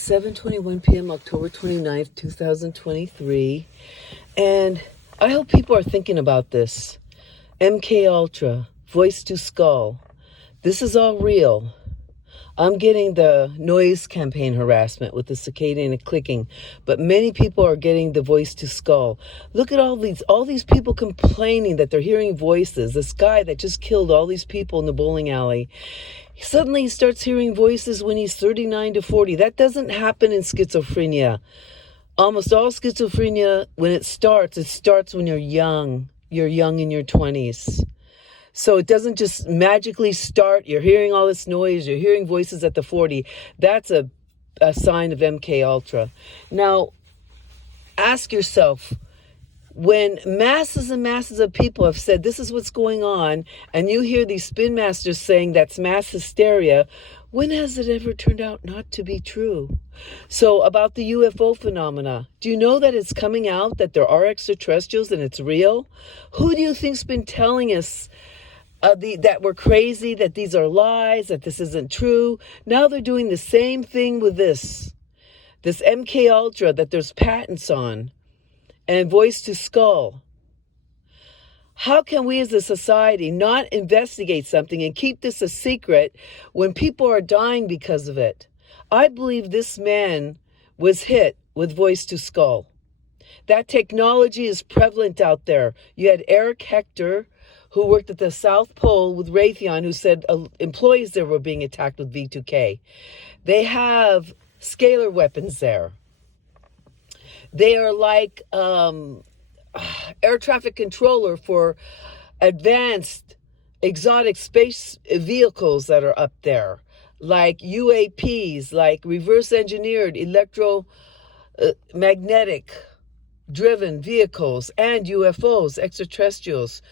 7:21 p.m. October 29th, 2023. And I hope people are thinking about this. MK Ultra, voice to skull. This is all real. I'm getting the noise campaign harassment with the circadian and clicking, but many people are getting the voice to skull. Look at all these people complaining that they're hearing voices. This guy that just killed all these people in the bowling alley, suddenly he starts hearing voices when he's 39 to 40. That doesn't happen in schizophrenia. Almost all schizophrenia, when it starts when you're young. You're young in your 20s. So it doesn't just magically start. You're hearing all this noise. You're hearing voices at the 40. That's a sign of MK Ultra. Now, ask yourself, when masses and masses of people have said this is what's going on, and you hear these spin masters saying that's mass hysteria, when has it ever turned out not to be true? So about the UFO phenomena, do you know that it's coming out that there are extraterrestrials and it's real? Who do you think's been telling us that we're crazy, that these are lies, that this isn't true? Now they're doing the same thing with this MK Ultra that there's patents on, and voice to skull. How can we as a society not investigate something and keep this a secret when people are dying because of it? I believe this man was hit with voice to skull. That technology is prevalent out there. You had Eric Hector, who worked at the South Pole with Raytheon, who said employees there were being attacked with V2K. They have scalar weapons there. They are like air traffic controller for advanced exotic space vehicles that are up there, like UAPs, like reverse engineered electromagnetic driven vehicles, and UFOs, extraterrestrials.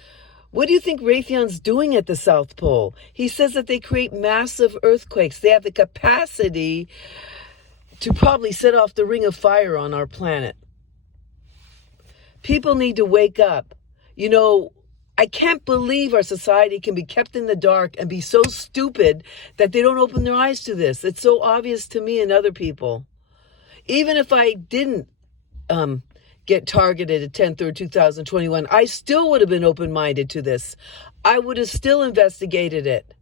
What do you think Raytheon's doing at the South Pole? He says that they create massive earthquakes. They have the capacity to probably set off the ring of fire on our planet. People need to wake up. You know, I can't believe our society can be kept in the dark and be so stupid that they don't open their eyes to this. It's so obvious to me and other people. Even if I didn't get targeted at 10/3/2021, I still would have been open-minded to this. I would have still investigated it.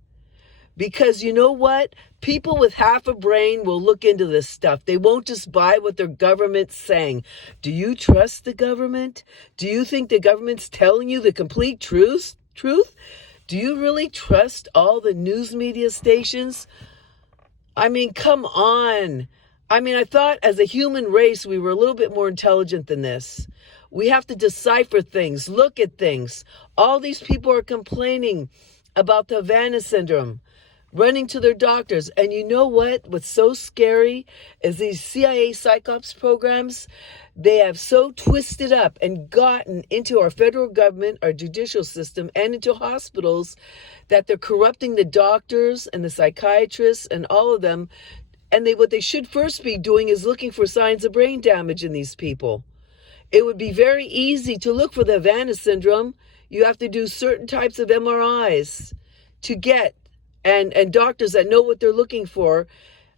Because you know what? People with half a brain will look into this stuff. They won't just buy what their government's saying. Do you trust the government? Do you think the government's telling you the complete truth? Do you really trust all the news media stations? I mean, come on. I thought as a human race, we were a little bit more intelligent than this. We have to decipher things, look at things. All these people are complaining about the Havana syndrome, running to their doctors. And you know what? What's so scary is these CIA psych ops programs, they have so twisted up and gotten into our federal government, our judicial system, and into hospitals that they're corrupting the doctors and the psychiatrists and all of them. And what they should first be doing is looking for signs of brain damage in these people. It would be very easy to look for the Havana syndrome. You have to do certain types of MRIs to get, and doctors that know what they're looking for.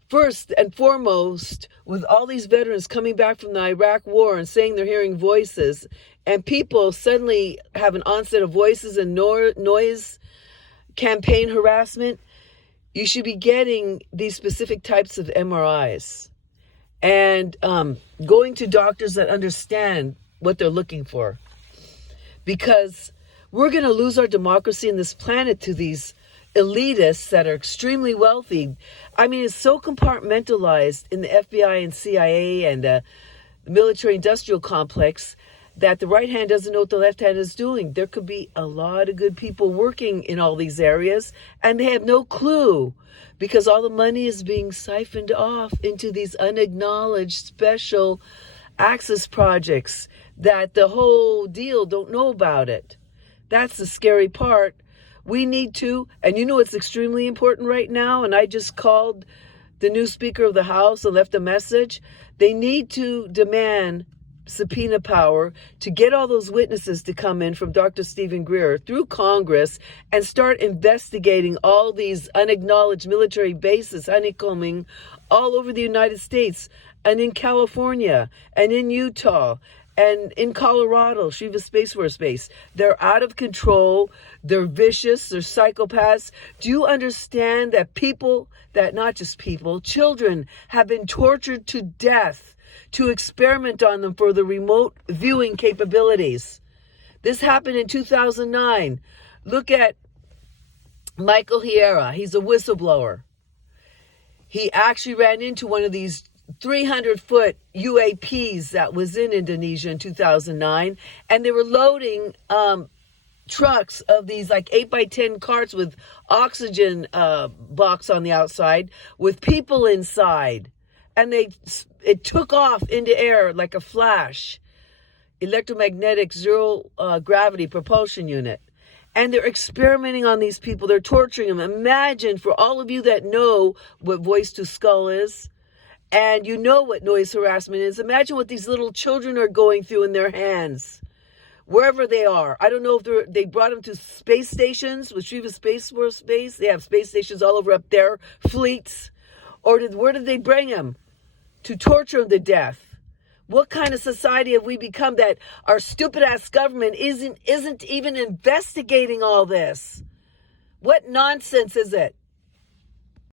First and foremost, with all these veterans coming back from the Iraq war and saying they're hearing voices, and people suddenly have an onset of voices and noise campaign harassment, you should be getting these specific types of MRIs and going to doctors that understand what they're looking for. Because we're going to lose our democracy in this planet to these elitists that are extremely wealthy. It's so compartmentalized in the FBI and CIA and the military-industrial complex that the right hand doesn't know what the left hand is doing. There could be a lot of good people working in all these areas, and they have no clue because all the money is being siphoned off into these unacknowledged special access projects that the whole deal don't know about it. That's the scary part. We need to, and you know it's extremely important right now, and I just called the new Speaker of the House and left a message. They need to demand subpoena power to get all those witnesses to come in from Dr. Stephen Greer through Congress and start investigating all these unacknowledged military bases honeycombing all over the United States and in California and in Utah and in Colorado, Shiva Space Force Base. They're out of control. They're vicious. They're psychopaths. Do you understand that not just people, children have been tortured to death to experiment on them for the remote viewing capabilities? This happened in 2009. Look at Michael Hiera. He's a whistleblower. He actually ran into one of these 300-foot UAPs that was in Indonesia in 2009, and they were loading trucks of these like 8x10 carts with oxygen box on the outside with people inside, and it took off into air like a flash. Electromagnetic zero gravity propulsion unit. And they're experimenting on these people. They're torturing them. Imagine, for all of you that know what voice to skull is, and you know what noise harassment is, imagine what these little children are going through in their hands, wherever they are. I don't know if they brought them to space stations with Shiva Space Force Base. They have space stations all over up there, fleets. Or where did they bring them? To torture them to death. What kind of society have we become that our stupid-ass government isn't even investigating all this? What nonsense is it?